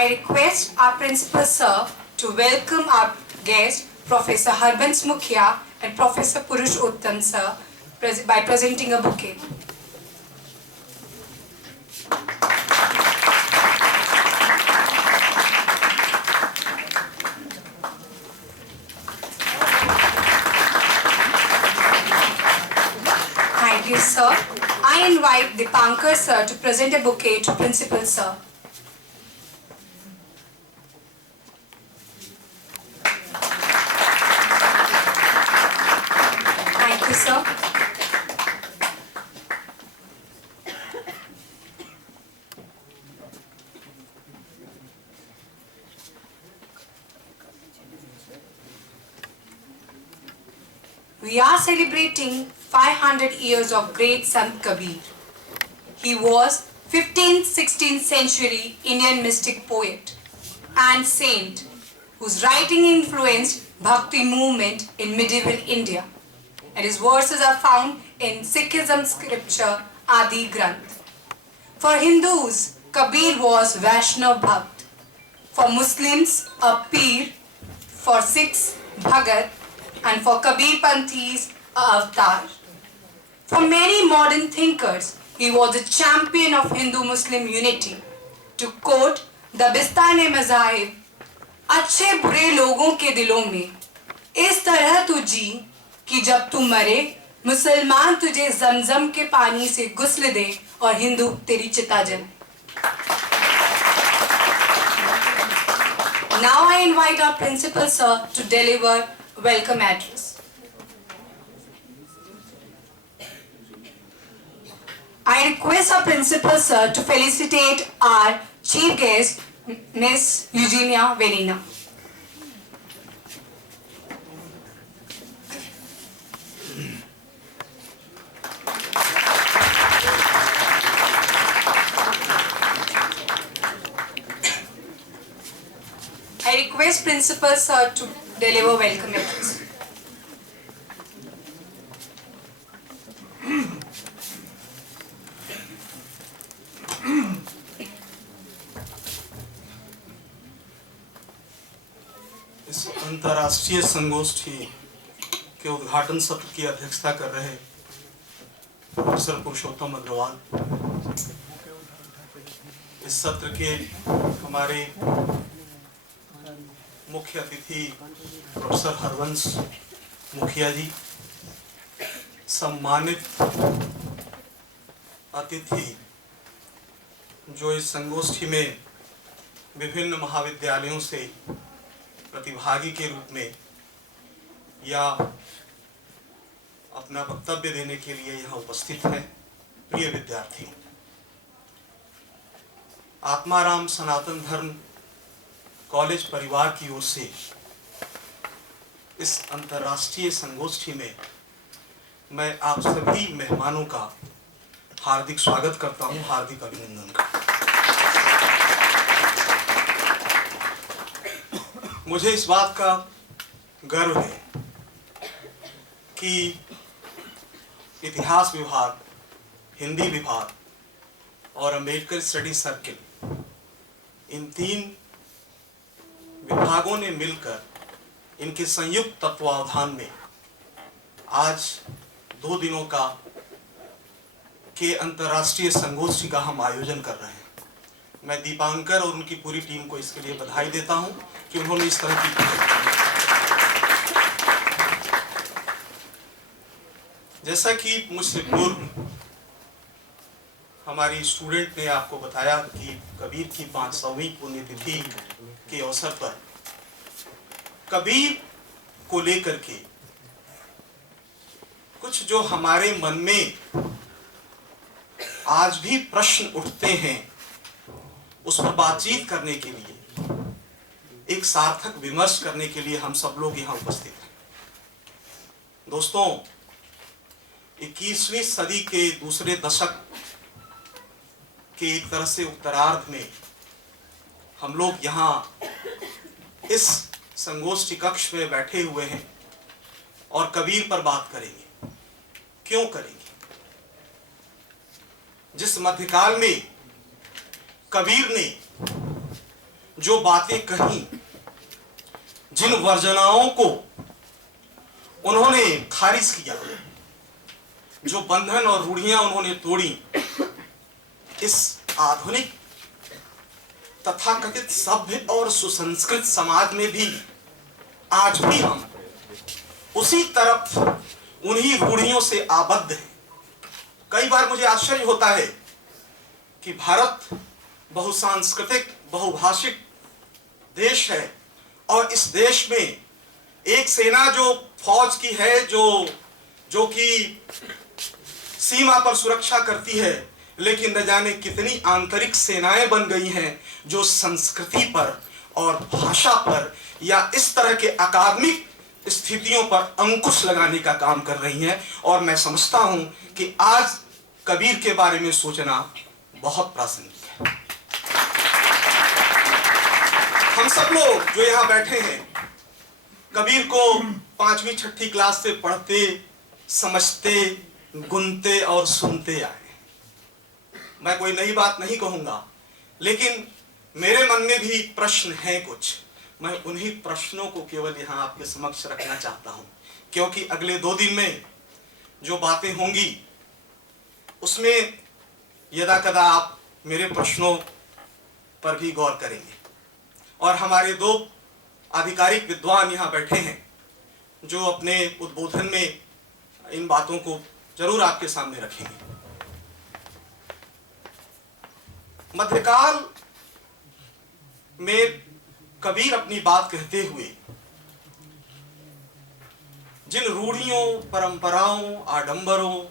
I request our principal sir to welcome our guest, Professor Harbans Mukhia and Professor Purushottam sir, by presenting a bouquet. Thank you, sir. I invite Dipankar sir to present a bouquet to principal sir. Thank you, sir. We are celebrating 500 years of great Sant Kabir. He was 15th-16th century Indian mystic poet and saint whose writing influenced Bhakti movement in medieval India, and his verses are found in Sikhism scripture Adi Granth. For Hindus, Kabir was Vaishnav Bhakt. For Muslims, a Peer. For Sikhs, Bhagat. And for Kabir Panthis, a Avatar. For many modern thinkers, he was a champion of Hindu-Muslim unity. To quote Dabistan-e-Mazahib, अच्छे बुरे लोगों के दिलों में इस तरह तू जी कि जब तू मरे मुसलमान तुझे जमजम के पानी से गुस्ल दे और हिंदू तेरी चिता जले. Now I invite our principal sir to deliver welcome address. I request our principal sir to felicitate our chief guest, Miss Eugenia Venina. I request principal sir to deliver welcome address. इस अंतर्राष्ट्रीय संगोष्ठी के उद्घाटन सत्र की अध्यक्षता कर रहे प्रोफेसर पुरुषोत्तम अग्रवाल, इस सत्र के हमारे मुख्य अतिथि प्रोफेसर हरबंस मुखिया जी, सम्मानित अतिथि जो इस संगोष्ठी में विभिन्न महाविद्यालयों से प्रतिभागी के रूप में या अपना वक्तव्य देने के लिए यहाँ उपस्थित हैं, प्रिय विद्यार्थी, आत्माराम सनातन धर्म कॉलेज परिवार की ओर से इस अंतर्राष्ट्रीय संगोष्ठी में मैं आप सभी मेहमानों का हार्दिक स्वागत करता हूं, हार्दिक अभिनंदन करता हूं। मुझे इस बात का गर्व है कि इतिहास विभाग, हिंदी विभाग और अम्बेडकर स्टडी सर्किल, इन तीन विभागों ने मिलकर इनके संयुक्त तत्वावधान में आज 2 दिनों का के अंतर्राष्ट्रीय संगोष्ठी का हम आयोजन कर रहे हैं। मैं दीपांकर और उनकी पूरी टीम को इसके लिए बधाई देता हूं कि उन्होंने इस तरह की, जैसा कि मुझसे पूर्व हमारी स्टूडेंट ने आपको बताया कि कबीर की 500वीं पुण्यतिथि के अवसर पर कबीर को लेकर के कुछ जो हमारे मन में आज भी प्रश्न उठते हैं, उस पर बातचीत करने के लिए, एक सार्थक विमर्श करने के लिए हम सब लोग यहाँ उपस्थित हैं। दोस्तों, 21वीं सदी के दूसरे दशक के एक तरह से उत्तरार्ध में हम लोग यहाँ इस संगोष्ठी कक्ष में बैठे हुए हैं और कबीर पर बात करेंगे। क्यों करेंगे? जिस मध्यकाल में कबीर ने जो बातें कही, जिन वर्जनाओं को उन्होंने खारिज किया, जो बंधन और रूढ़ियां उन्होंने तोड़ी, इस आधुनिक तथाकथित सभ्य और सुसंस्कृत समाज में भी आज भी हम उसी तरफ उन्हीं रूढ़ियों से आबद्ध हैं। कई बार मुझे आश्चर्य होता है कि भारत बहुसांस्कृतिक बहुभाषिक देश है और इस देश में एक सेना जो फौज की है, जो कि सीमा पर सुरक्षा करती है, लेकिन न जाने कितनी आंतरिक सेनाएं बन गई हैं जो संस्कृति पर और भाषा पर या इस तरह के अकादमिक स्थितियों पर अंकुश लगाने का काम कर रही हैं। और मैं समझता हूं कि आज कबीर के बारे में सोचना बहुत प्रासंगिक है। हम सब लोग जो यहां बैठे हैं कबीर को 5वीं 6ठी क्लास से पढ़ते, समझते, गुनते और सुनते आए। मैं कोई नई बात नहीं कहूंगा, लेकिन मेरे मन में भी प्रश्न हैं कुछ। मैं उन्हीं प्रश्नों को केवल यहां आपके समक्ष रखना चाहता हूं, क्योंकि अगले 2 दिन में जो बातें होंगी उसमें यदा कदा आप मेरे प्रश्नों पर भी गौर करेंगे। और हमारे 2 आधिकारिक विद्वान यहां बैठे हैं जो अपने उद्बोधन में इन बातों को जरूर आपके सामने रखेंगे। मध्यकाल में कबीर अपनी बात कहते हुए जिन रूढ़ियों, परंपराओं, आडंबरों,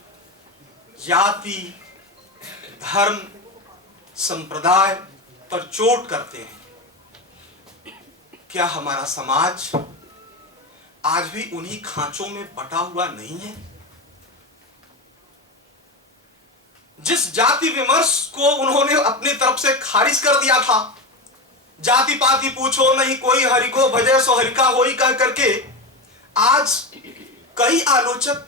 जाति, धर्म, संप्रदाय पर चोट करते हैं, क्या हमारा समाज आज भी उन्हीं खांचों में बटा हुआ नहीं है? जिस जाति विमर्श को उन्होंने अपनी तरफ से खारिज कर दिया था, जाति पाति पूछो नहीं कोई हरि को भजे सो हरि का होई कह करके, आज कई आलोचक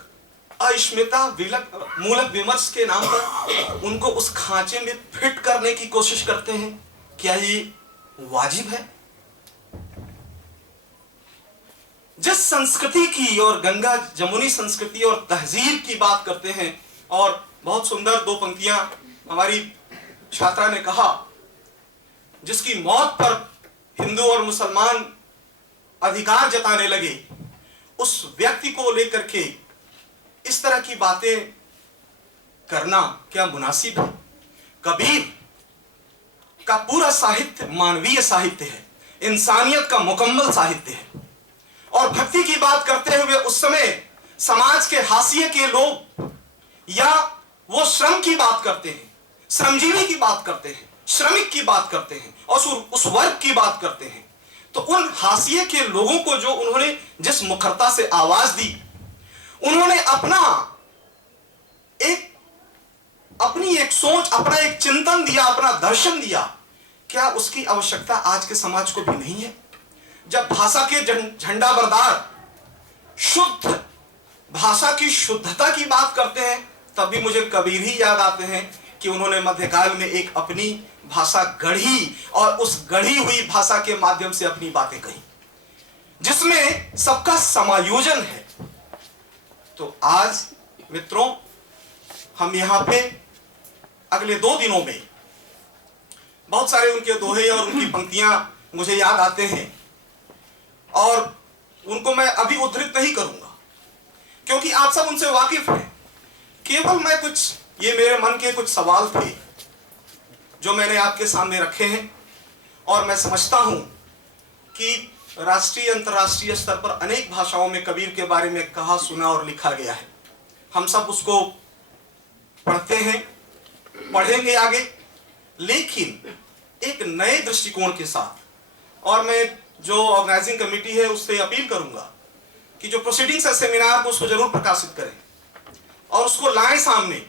अस्मिता मूलक विमर्श के नाम पर उनको उस खांचे में फिट करने की कोशिश करते हैं। क्या ये वाजिब है? जिस संस्कृति की और गंगा जमुनी संस्कृति और तहजीब की बात करते हैं, और बहुत सुंदर 2 पंक्तियां हमारी छात्रा ने कहा, जिसकी मौत पर हिंदू और मुसलमान अधिकार जताने लगे, उस व्यक्ति को लेकर के इस तरह की बातें करना क्या मुनासिब है? कबीर का पूरा साहित्य मानवीय साहित्य है, इंसानियत का मुकम्मल साहित्य है। और भक्ति की बात करते हुए उस समय समाज के हाशिए के लोग या वो श्रम की बात करते हैं, श्रमजीवी की बात करते हैं, श्रमिक की बात करते हैं और उस वर्ग की बात करते हैं, तो उन हाशिए के लोगों को जो उन्होंने जिस मुखरता से आवाज दी, उन्होंने अपनी एक सोच, अपना एक चिंतन दिया, अपना दर्शन दिया। क्या उसकी आवश्यकता आज के समाज को भी नहीं है? जब भाषा के झंडा बरदार शुद्ध भाषा की शुद्धता की बात करते हैं, तभी मुझे कबीर ही याद आते हैं कि उन्होंने मध्यकाल में एक अपनी भाषा गढ़ी और उस गढ़ी हुई भाषा के माध्यम से अपनी बातें कही, जिसमें सबका समायोजन है। तो आज मित्रों, हम यहां पे अगले 2 दिनों में बहुत सारे उनके दोहे और उनकी पंक्तियां मुझे याद आते हैं, और उनको मैं अभी उद्धृत नहीं करूंगा क्योंकि आप सब उनसे वाकिफ हैं। केवल मैं ये मेरे मन के कुछ सवाल थे जो मैंने आपके सामने रखे हैं, और मैं समझता हूं कि राष्ट्रीय अंतर्राष्ट्रीय स्तर पर अनेक भाषाओं में कबीर के बारे में कहा, सुना और लिखा गया है। हम सब उसको पढ़ते हैं, पढ़ेंगे आगे, लेकिन एक नए दृष्टिकोण के साथ। और मैं जो ऑर्गेनाइजिंग कमेटी है उससे अपील करूंगा कि जो प्रोसीडिंग्स है सेमिनार को, उसको जरूर प्रकाशित करें और उसको लाएं सामने।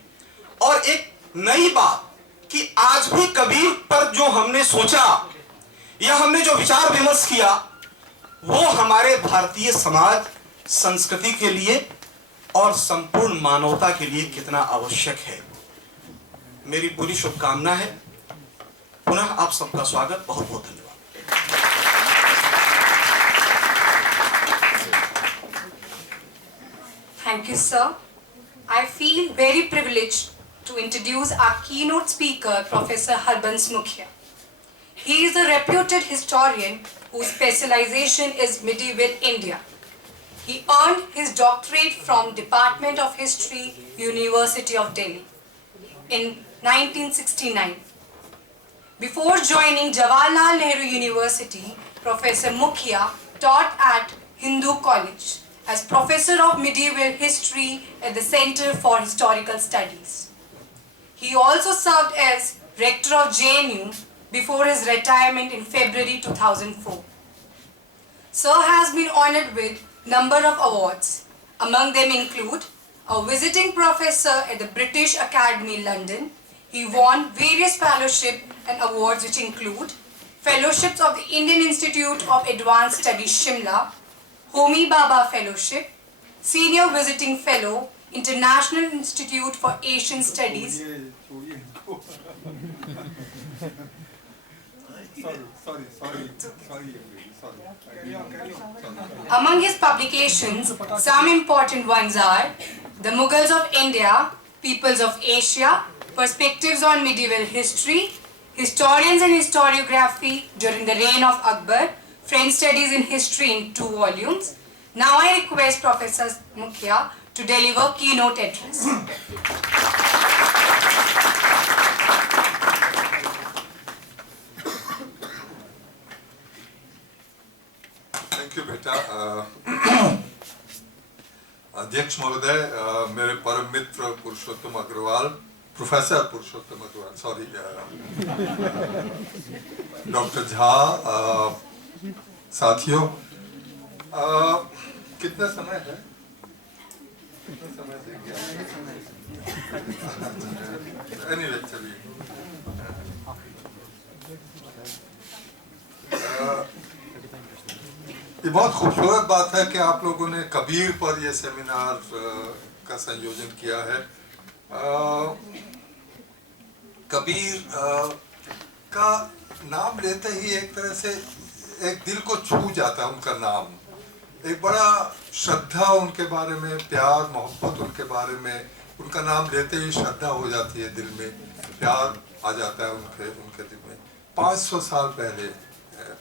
और एक नई बात कि आज भी कबीर पर जो हमने सोचा या हमने जो विचार विमर्श किया, वो हमारे भारतीय समाज संस्कृति के लिए और संपूर्ण मानवता के लिए कितना आवश्यक है। मेरी पूरी शुभकामना है। पुनः आप सबका स्वागत, बहुत बहुत धन्यवाद। Thank you, sir. I feel very privileged to introduce our keynote speaker, Professor Harbans Mukhia. He is a reputed historian whose specialization is medieval India. He earned his doctorate from Department of History, University of Delhi in 1969. Before joining Jawaharlal Nehru University, Professor Mukhia taught at Hindu College as Professor of Medieval History at the Center for Historical Studies. He also served as Rector of JNU before his retirement in February 2004. Sir has been honored with number of awards. Among them include a visiting professor at the British Academy, London. He won various fellowships and awards which include Fellowships of the Indian Institute of Advanced Studies, Shimla, Homi Bhabha Fellowship, Senior Visiting Fellow, International Institute for Asian Studies. Among his publications, some important ones are The Mughals of India, Peoples of Asia, Perspectives on Medieval History, Historians and Historiography during the Reign of Akbar, French Studies in History in 2 volumes. Now I request Professor Mukhia to deliver keynote address. Thank you बेटा। अध्यक्ष महोदय, मेरे परम मित्र पुरुषोत्तम Agarwal, professor पुरुषोत्तम Agarwal, sorry, doctor Jha, साथियों, कितना समय है? कितना समय से क्या? एनीवे, चलिए। ये बहुत खूबसूरत बात है कि आप लोगों ने कबीर पर ये सेमिनार का संयोजन किया है। कबीर का नाम लेते ही एक तरह से एक दिल को छू जाता है उनका नाम। एक बड़ा श्रद्धा उनके बारे में, प्यार मोहब्बत उनके बारे में, उनका नाम लेते ही श्रद्धा हो जाती है दिल में, प्यार आ जाता है उनके दिल में। 500 साल पहले,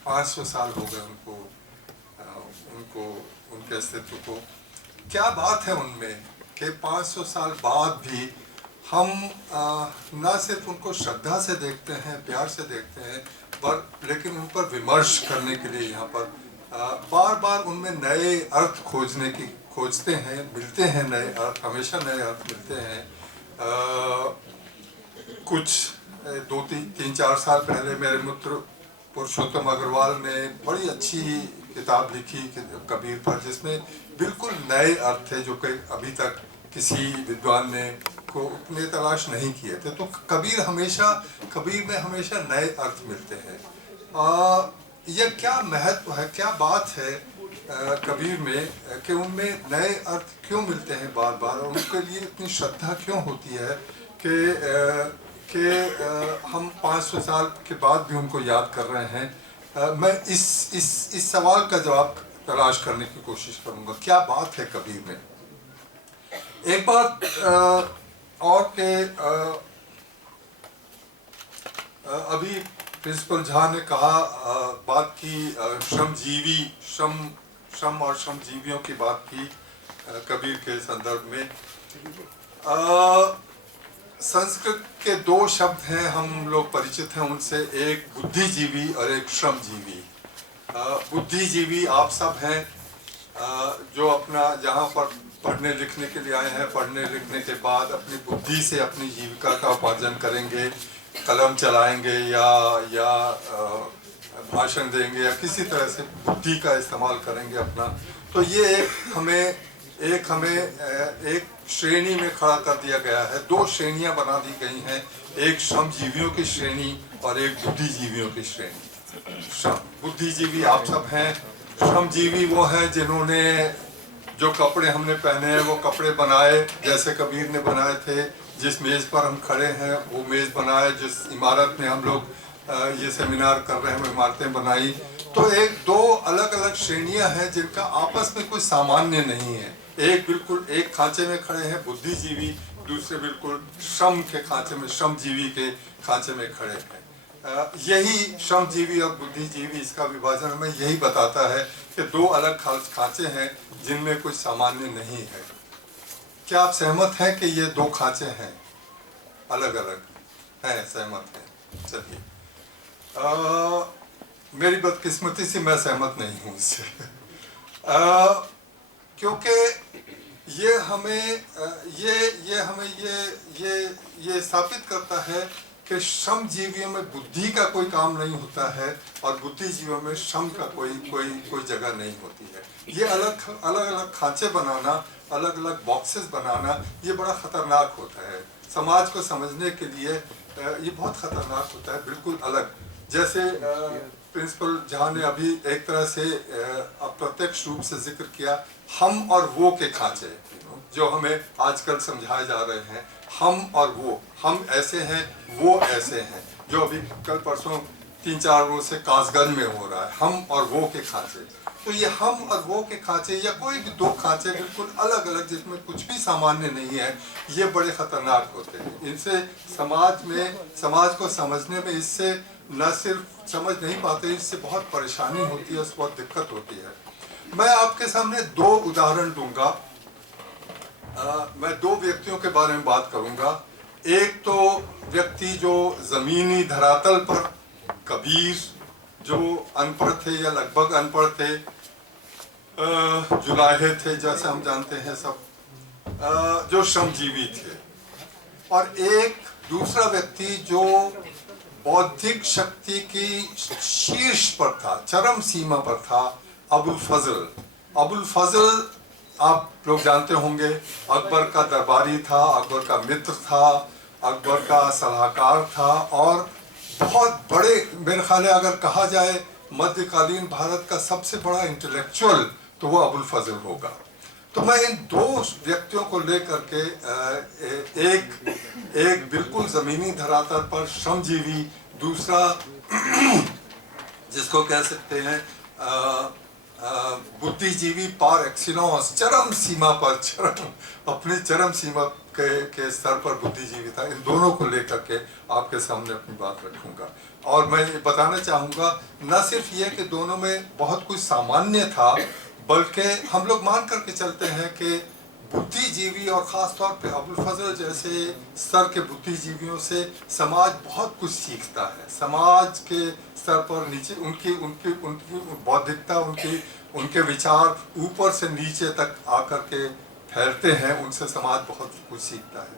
500 साल हो गए उनको उनके अस्तित्व को। क्या बात है उनमें कि 500 साल बाद भी हम ना सिर्फ उनको श्रद्धा से देखते हैं, प्यार से देखते हैं, लेकिन उन पर विमर्श करने के लिए यहाँ पर बार बार उनमें नए अर्थ खोजते हैं, मिलते हैं नए अर्थ, हमेशा नए अर्थ मिलते हैं। कुछ 2-3-4 साल पहले मेरे मित्र पुरुषोत्तम अग्रवाल ने बड़ी अच्छी किताब लिखी कबीर पर, जिसमें बिल्कुल नए अर्थ थे जो कि अभी तक किसी विद्वान ने को उतने तलाश नहीं किए थे। तो कबीर में हमेशा नए अर्थ मिलते हैं। यह क्या महत्व है, क्या बात है कबीर में कि उनमें नए अर्थ क्यों मिलते हैं बार बार, और उनके लिए इतनी श्रद्धा क्यों होती है कि हम 500 साल के बाद भी उनको याद कर रहे हैं। मैं इस सवाल का जवाब तलाश करने की कोशिश करूंगा। क्या बात है कबीर में? एक बात और के अभी प्रिंसिपल झा ने बात की श्रम और श्रमजीवियों की बात की कबीर के संदर्भ में। संस्कृत के 2 शब्द हैं, हम लोग परिचित हैं उनसे, एक बुद्धिजीवी और एक श्रमजीवी। बुद्धिजीवी आप सब हैं जो अपना जहाँ पर पढ़ने लिखने के लिए आए हैं, पढ़ने लिखने के बाद अपनी बुद्धि से अपनी जीविका का उपार्जन करेंगे, कलम चलाएंगे या भाषण देंगे या किसी तरह से बुद्धि का इस्तेमाल करेंगे अपना। तो ये एक श्रेणी में खड़ा कर दिया गया है। 2 श्रेणियां बना दी गई हैं, एक श्रमजीवियों की श्रेणी और एक बुद्धिजीवियों की श्रेणी। बुद्धिजीवी आप सब हैं। श्रमजीवी वो हैं जिन्होंने जो कपड़े हमने पहने हैं वो कपड़े बनाए जैसे कबीर ने बनाए थे। जिस मेज़ पर हम खड़े हैं वो मेज़ बनाए, जिस इमारत में हम लोग ये सेमिनार कर रहे हैं वो इमारतें बनाई। तो 2 अलग अलग श्रेणियां हैं जिनका आपस में कोई सामान्य नहीं है। एक बिल्कुल एक खांचे में खड़े हैं बुद्धिजीवी, दूसरे बिल्कुल श्रम के खांचे में, श्रमजीवी के खांचे में खड़े हैं। यही श्रमजीवी और बुद्धिजीवी, इसका विभाजन हमें यही बताता है कि दो अलग खांचे हैं जिनमें कुछ सामान्य नहीं है। क्या आप सहमत हैं कि ये दो खांचे हैं, अलग अलग हैं? सहमत हैं? चलिए, मेरी बदकिस्मती से मैं सहमत नहीं हूँ इससे, क्योंकि ये हमें ये साबित करता है कि श्रमजीवियों में बुद्धि का कोई काम नहीं होता है और बुद्धिजीवियों में श्रम का कोई जगह नहीं होती है। ये अलग अलग खांचे बनाना, अलग अलग बॉक्सेस बनाना, ये बड़ा खतरनाक होता है समाज को समझने के लिए। ये बहुत खतरनाक होता है, बिल्कुल अलग। जैसे प्रिंसिपल जहाँ ने अभी एक तरह से अप्रत्यक्ष रूप से जिक्र किया, हम और वो के खांचे जो हमें आजकल समझाए जा रहे हैं, हम और वो, हम ऐसे हैं, वो ऐसे हैं, जो अभी कल परसों 3-4 रोज से कासगंज में हो रहा है, हम और वो के खांचे। तो ये हम और वो के खांचे या कोई भी दो खांचे बिल्कुल अलग अलग जिसमें कुछ भी सामान्य नहीं है, ये बड़े खतरनाक होते हैं। इनसे समाज को समझने में, इससे न सिर्फ समझ नहीं पाते, इससे बहुत परेशानी होती है, बहुत दिक्कत होती है। मैं आपके सामने दो उदाहरण दूंगा। मैं दो व्यक्तियों के बारे में बात करूंगा। एक तो व्यक्ति जो जमीनी धरातल पर, कबीर, जो अनपढ़ थे या लगभग अनपढ़ थे, जुलाहे थे जैसे हम जानते हैं सब, जो श्रमजीवी थे। और एक दूसरा व्यक्ति जो बौद्धिक शक्ति की शीर्ष पर था, चरम सीमा पर था, अबुल फजल। अबुल फजल आप लोग जानते होंगे, अकबर का दरबारी था, अकबर का मित्र था, अकबर का सलाहकार था और बहुत बड़े, मेरे ख्याल है अगर कहा जाए मध्यकालीन भारत का सबसे बड़ा इंटेलेक्चुअल तो वो अबुल फजल होगा। तो मैं इन दो व्यक्तियों को लेकर के एक बिल्कुल जमीनी धरातल पर श्रमजीवी, दूसरा जिसको कह सकते हैं बुद्धिजीवी पार एक्सीलेंस, चरम सीमा पर, अपनी चरम सीमा के स्तर पर बुद्धिजीवी था। इन दोनों को लेकर के आपके सामने अपनी बात रखूंगा। और मैं ये बताना चाहूँगा, न सिर्फ ये कि दोनों में बहुत कुछ सामान्य था, बल्कि हम लोग मान करके चलते हैं कि बुद्धिजीवी और ख़ास तौर पे अबुल फजल जैसे स्तर के बुद्धिजीवियों से समाज बहुत कुछ सीखता है। समाज के स्तर पर नीचे उनकी बौद्धिकता, उनके विचार ऊपर से नीचे तक आकर के फैलते हैं, उनसे समाज बहुत कुछ सीखता है।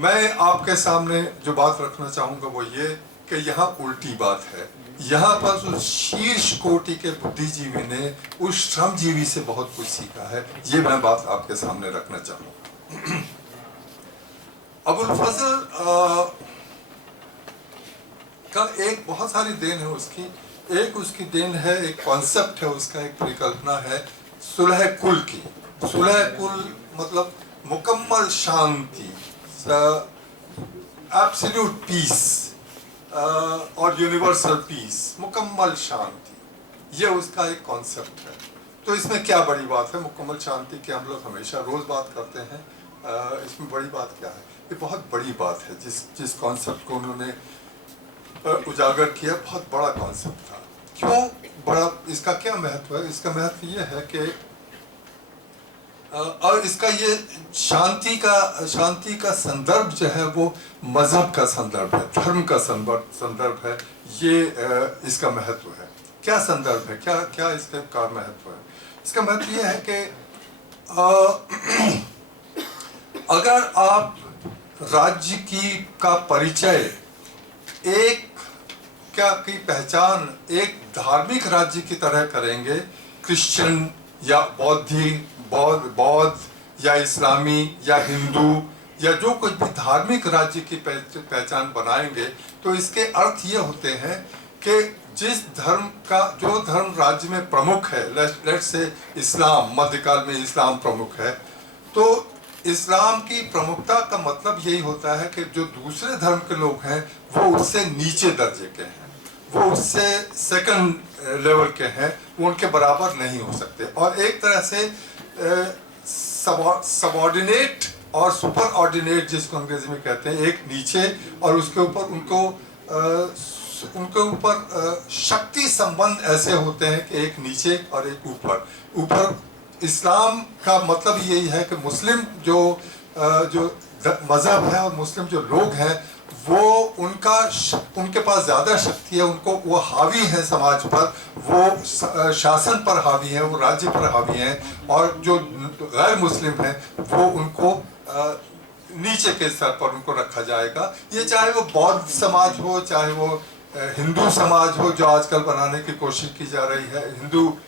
मैं आपके सामने जो बात रखना चाहूँगा वो ये कि यहाँ उल्टी बात है। यहाँ पर उस शीर्ष कोटि के बुद्धिजीवी ने उस श्रमजीवी से बहुत कुछ सीखा है। ये मैं बात आपके सामने रखना चाहूँगा। अबुल फजल का एक बहुत सारी देन है उसकी। एक उसकी देन है, एक कॉन्सेप्ट है उसका, एक परिकल्पना है सुलह कुल की। सुलह कुल मतलब मुकम्मल शांति, एब्सोल्यूट पीस और यूनिवर्सल पीस, मुकम्मल शांति, ये उसका एक कॉन्सेप्ट है। तो इसमें क्या बड़ी बात है? मुकम्मल शांति की हम लोग हमेशा रोज़ बात करते हैं, इसमें बड़ी बात क्या है? ये बहुत बड़ी बात है। जिस कॉन्सेप्ट को उन्होंने उजागर किया, बहुत बड़ा कॉन्सेप्ट था। क्यों बड़ा? इसका क्या महत्व है? इसका महत्व ये है कि और इसका ये शांति का संदर्भ जो है वो मजहब का संदर्भ है, धर्म का संदर्भ है। ये इसका महत्व है। क्या संदर्भ है? क्या इसका महत्व है? इसका महत्व ये है कि अगर आप राज्य का परिचय की पहचान एक धार्मिक राज्य की तरह करेंगे, क्रिश्चियन या बौद्ध या इस्लामी या हिंदू या जो कुछ भी धार्मिक राज्य की पहचान बनाएंगे, तो इसके अर्थ ये होते हैं कि जो धर्म राज्य में प्रमुख है, लेट्स से इस्लाम, मध्यकाल में इस्लाम प्रमुख है, तो इस्लाम की प्रमुखता का मतलब यही होता है कि जो दूसरे धर्म के लोग हैं वो उससे नीचे दर्जे के हैं, वो उससे सेकंड लेवल के हैं, वो उनके बराबर नहीं हो सकते। और एक तरह से सबऑर्डिनेट और सुपर ऑर्डिनेट जिसको अंग्रेजी में कहते हैं, एक नीचे और उसके ऊपर उनके ऊपर शक्ति संबंध ऐसे होते हैं कि एक नीचे और एक ऊपर। ऊपर इस्लाम का मतलब यही है कि मुस्लिम जो मजहब है और मुस्लिम जो लोग हैं वो उनके पास ज़्यादा शक्ति है, वो हावी है समाज पर, वो शासन पर हावी है, वो राज्य पर हावी है, और जो गैर मुस्लिम है वो उनको नीचे के स्तर पर उनको रखा जाएगा। ये चाहे वो बौद्ध समाज हो, चाहे वो हिंदू समाज हो जो आजकल बनाने की कोशिश की जा रही है, हिंदू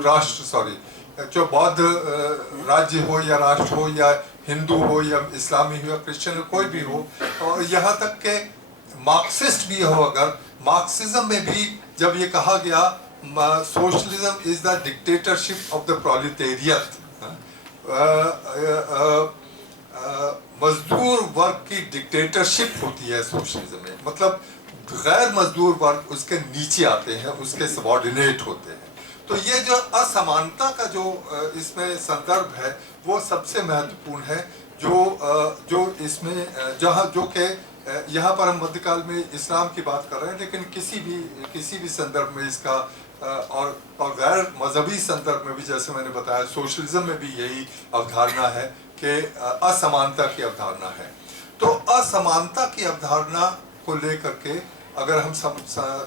राष्ट्र, सॉरी, जो बौद्ध राज्य हो या राष्ट्र हो, या हिंदू हो या इस्लामी हो या क्रिश्चियन हो, कोई भी हो, और यहाँ तक के मार्क्सिस्ट भी हो, अगर मार्क्सिज्म में भी जब ये कहा गया socialism is the dictatorship of the proletariat, मजदूर वर्ग की डिक्टेटरशिप होती है सोशलिज्म में, मतलब गैर मजदूर वर्ग उसके नीचे आते हैं, उसके सबऑर्डिनेट होते हैं। तो ये जो असमानता का जो इसमें संदर्भ है वो सबसे महत्वपूर्ण है, जो इसमें जो कि यहाँ पर हम मध्यकाल में इस्लाम की बात कर रहे हैं, लेकिन किसी भी संदर्भ में इसका और गैर मजहबी संदर्भ में भी, जैसे मैंने बताया, सोशलिज्म में भी यही अवधारणा है कि असमानता की अवधारणा है। तो असमानता की अवधारणा को लेकर के अगर हम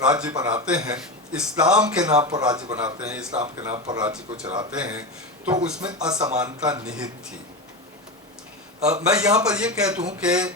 राज्य बनाते हैं, इस्लाम के नाम पर राज्य बनाते हैं, इस्लाम के नाम पर राज्य को चलाते हैं, तो उसमें असमानता निहित थी। मैं यहाँ पर ये कह दूँ कि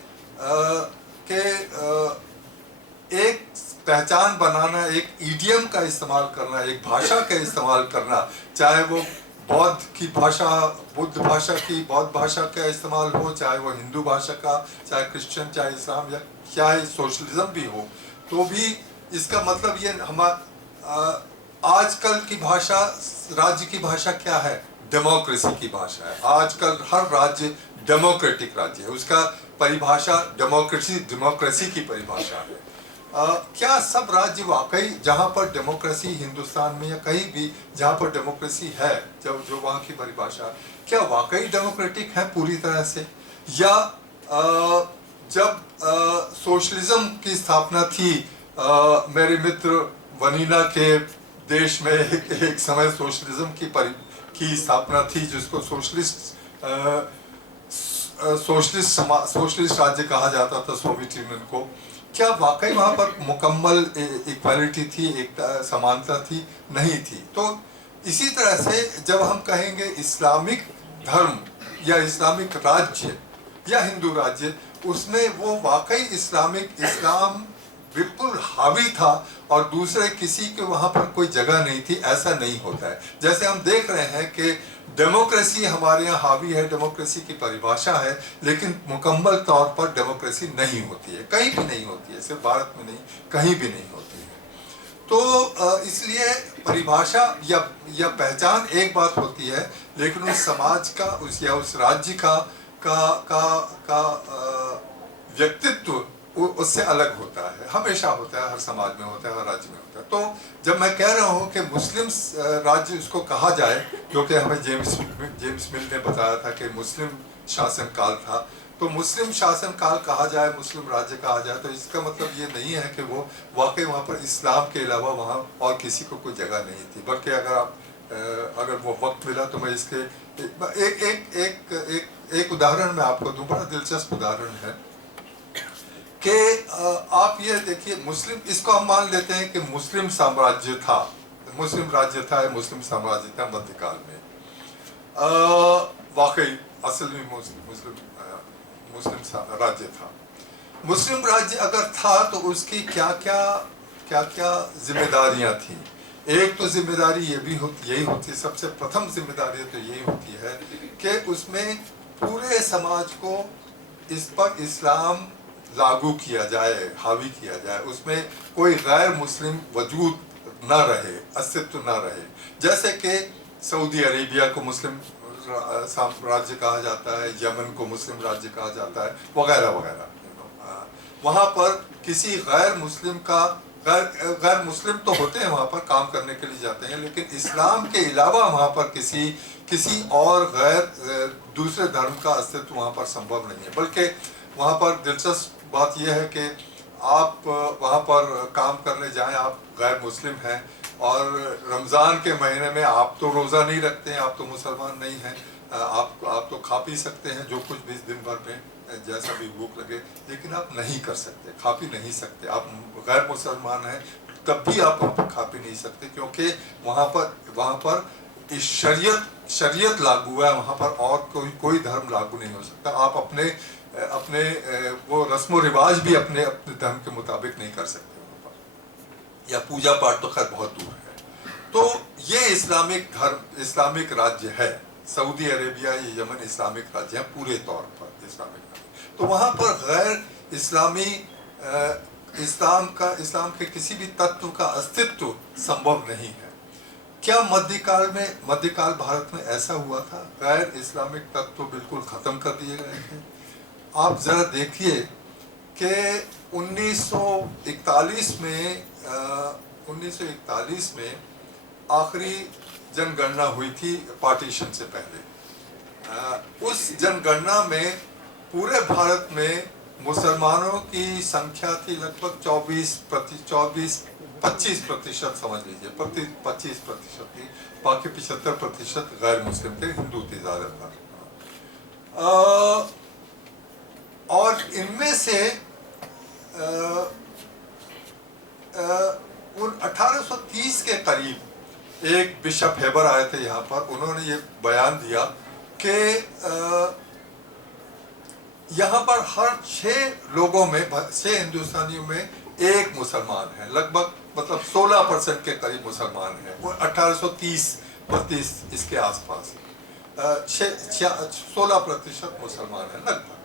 एक पहचान बनाना, एक ईडियम का इस्तेमाल करना, एक भाषा का इस्तेमाल करना, चाहे वो बौद्ध की भाषा, बुद्ध भाषा की, बौद्ध भाषा का इस्तेमाल हो, चाहे वो हिंदू भाषा का, चाहे क्रिश्चियन, चाहे इस्लाम, या चाहे सोशलिज्म भी हो, तो भी इसका मतलब ये आजकल की भाषा, राज्य की भाषा क्या है? डेमोक्रेसी की भाषा है। आजकल हर राज्य डेमोक्रेटिक राज्य है, उसका परिभाषा डेमोक्रेसी की परिभाषा है। क्या सब राज्य वाकई जहाँ पर डेमोक्रेसी, हिंदुस्तान में या कहीं भी जहाँ पर डेमोक्रेसी है, जो वहाँ की परिभाषा, क्या वाकई डेमोक्रेटिक है पूरी तरह से? या जब सोशलिज्म की स्थापना थी, मेरे मित्र वनीना के देश में एक समय सोशलिज्म की स्थापना थी, जिसको सोशलिस्ट राज्य कहा जाता था, सोवियत यूनियन को। क्या वाकई वहाँ पर मुकम्मल इक्वालिटी थी, एक समानता थी? नहीं थी। तो इसी तरह से जब हम कहेंगे इस्लामिक धर्म या इस्लामिक राज्य या हिंदू राज्य, उसमें वो वाकई इस्लाम बिल्कुल हावी था और दूसरे किसी के वहाँ पर कोई जगह नहीं थी, ऐसा नहीं होता है। जैसे हम देख रहे हैं कि डेमोक्रेसी हमारे यहाँ हावी है, डेमोक्रेसी की परिभाषा है, लेकिन मुकम्मल तौर पर डेमोक्रेसी नहीं होती है, कहीं भी नहीं होती है, सिर्फ भारत में नहीं, कहीं भी नहीं होती है। तो इसलिए परिभाषा या पहचान एक बात होती है, लेकिन उस समाज का उस राज्य का व्यक्तित्व उससे अलग होता है, हमेशा होता है, हर समाज में होता है, हर राज्य में होता है। तो जब मैं कह रहा हूँ कि मुस्लिम राज्य उसको कहा जाए, क्योंकि हमें जेम्स मिल ने बताया था कि मुस्लिम शासन काल था, तो मुस्लिम शासन काल कहा जाए, मुस्लिम राज्य कहा जाए, तो इसका मतलब ये नहीं है कि वो वाकई वहाँ पर इस्लाम के अलावा वहाँ और किसी को कोई जगह नहीं थी। बल्कि अगर वो वक्त मिला तो मैं इसके एक उदाहरण मैं आपको दूँ, बड़ा दिलचस्प उदाहरण है कि आप ये देखिए, मुस्लिम, इसको हम मान लेते हैं कि मुस्लिम साम्राज्य था, मुस्लिम राज्य था, मुस्लिम साम्राज्य था मध्यकाल में। वाकई असल में मुस्लिम राज्य था। मुस्लिम राज्य अगर था तो उसकी क्या क्या जिम्मेदारियां थी? एक तो जिम्मेदारी यही होती है, सबसे प्रथम जिम्मेदारी तो यही होती है कि उसमें पूरे समाज को इस पर इस्लाम लागू किया जाए, हावी किया जाए, उसमें कोई गैर मुस्लिम वजूद न रहे, अस्तित्व न रहे। जैसे कि सऊदी अरेबिया को मुस्लिम राज्य कहा जाता है, यमन को मुस्लिम राज्य कहा जाता है, वगैरह वगैरह। वहाँ पर किसी गैर मुस्लिम का गैर मुस्लिम तो होते हैं वहाँ पर, काम करने के लिए जाते हैं, लेकिन इस्लाम के अलावा वहाँ पर किसी और दूसरे धर्म का अस्तित्व वहाँ पर संभव नहीं है। बल्कि वहाँ पर दिलचस्प बात यह है कि आप वहाँ पर काम करने जाएं, आप गैर मुस्लिम हैं और रमज़ान के महीने में आप तो रोज़ा नहीं रखते हैं, आप तो मुसलमान नहीं हैं, आप तो खा पी सकते हैं जो कुछ भी दिन भर में जैसा भी भूख लगे, लेकिन आप नहीं कर सकते, खा पी नहीं सकते। आप गैर मुसलमान हैं तब भी आप वहाँ पर खा पी नहीं सकते, क्योंकि वहाँ पर इस शरीयत लागू है, वहाँ पर और कोई धर्म लागू नहीं हो सकता। आप अपने वो रस्म रिवाज भी अपने धर्म के मुताबिक नहीं कर सकते वहाँ पर, या पूजा पाठ तो खैर बहुत दूर है। तो ये इस्लामिक राज्य है, सऊदी अरेबिया, ये यमन इस्लामिक राज्य है पूरे तौर पर इस्लामिक राज्य। तो वहाँ पर गैर इस्लाम के किसी भी तत्व का अस्तित्व संभव नहीं है। क्या मध्यकाल भारत में ऐसा हुआ था? गैर इस्लामिक तत्व बिल्कुल खत्म कर दिए गए थे। आप जरा देखिए कि 1941 में आखिरी जनगणना हुई थी पार्टीशन से पहले। उस जनगणना में पूरे भारत में मुसलमानों की संख्या थी लगभग 25% समझ लीजिए, 25% थी, बाकी 75% गैर मुस्लिम थे, हिंदू थे ज्यादातर। और इनमें से 1830 के करीब एक बिशप हेबर आए थे यहाँ पर। उन्होंने ये बयान दिया कि यहाँ पर हर 6 हिंदुस्तानियों में एक मुसलमान है, लगभग मतलब 16% के करीब मुसलमान हैं। वो 1830-32 इसके आसपास 16% मुसलमान है लगभग।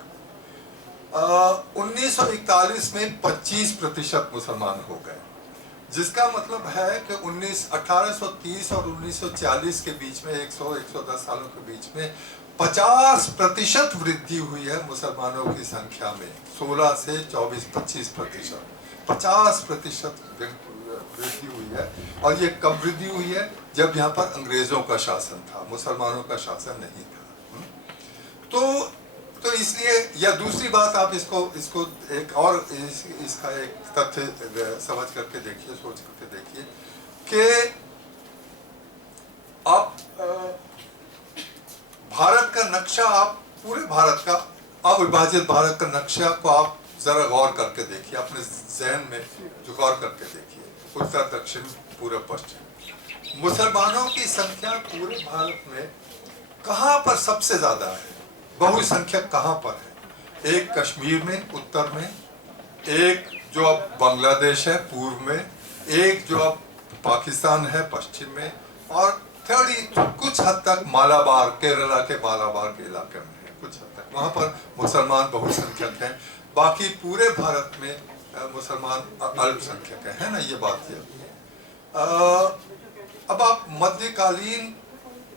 1941 में 25% मुसलमान हो गए, जिसका मतलब है कि 1830 और 1940 के बीच में 100-110 सालों के बीच में 50% वृद्धि हुई है मुसलमानों की संख्या में। 16 से 24-25%, 50% वृद्धि हुई है। और ये कब वृद्धि हुई है? जब यहाँ पर अंग्रेजों का शासन था, मुसलमानों का शासन नहीं था। तो इसलिए, या दूसरी बात, आप इसको एक और इसका एक तथ्य समझ करके देखिए, सोच करके देखिए कि आप भारत का नक्शा, आप पूरे भारत का अविभाजित भारत का नक्शा को आप जरा गौर करके देखिए, अपने जहन में जो गौर करके देखिए, उत्तर दक्षिण पूर्व पश्चिम, मुसलमानों की संख्या पूरे भारत में कहाँ पर सबसे ज्यादा है? बहुसंख्यक कहाँ पर है? एक कश्मीर में उत्तर में, एक जो अब बांग्लादेश है पूर्व में, एक जो अब पाकिस्तान है पश्चिम में, और कुछ हद तक मालाबार, केरला के मालाबार के इलाके में है, कुछ हद तक वहाँ पर मुसलमान बहुसंख्यक हैं। बाकी पूरे भारत में मुसलमान अल्पसंख्यक है ना, ये बात ये। अब आप मध्यकालीन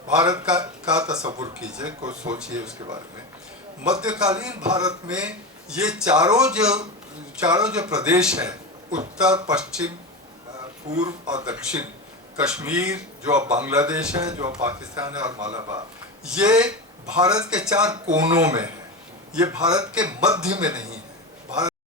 भारत का तस्वुर कीजिए, कुछ सोचिए उसके बारे में। मध्यकालीन भारत में ये चारों जो प्रदेश हैं, उत्तर, पश्चिम, पूर्व और दक्षिण, कश्मीर जो अब बांग्लादेश है, जो अब पाकिस्तान है, और मालाबार, ये भारत के 4 कोनों में है, ये भारत के मध्य में नहीं है।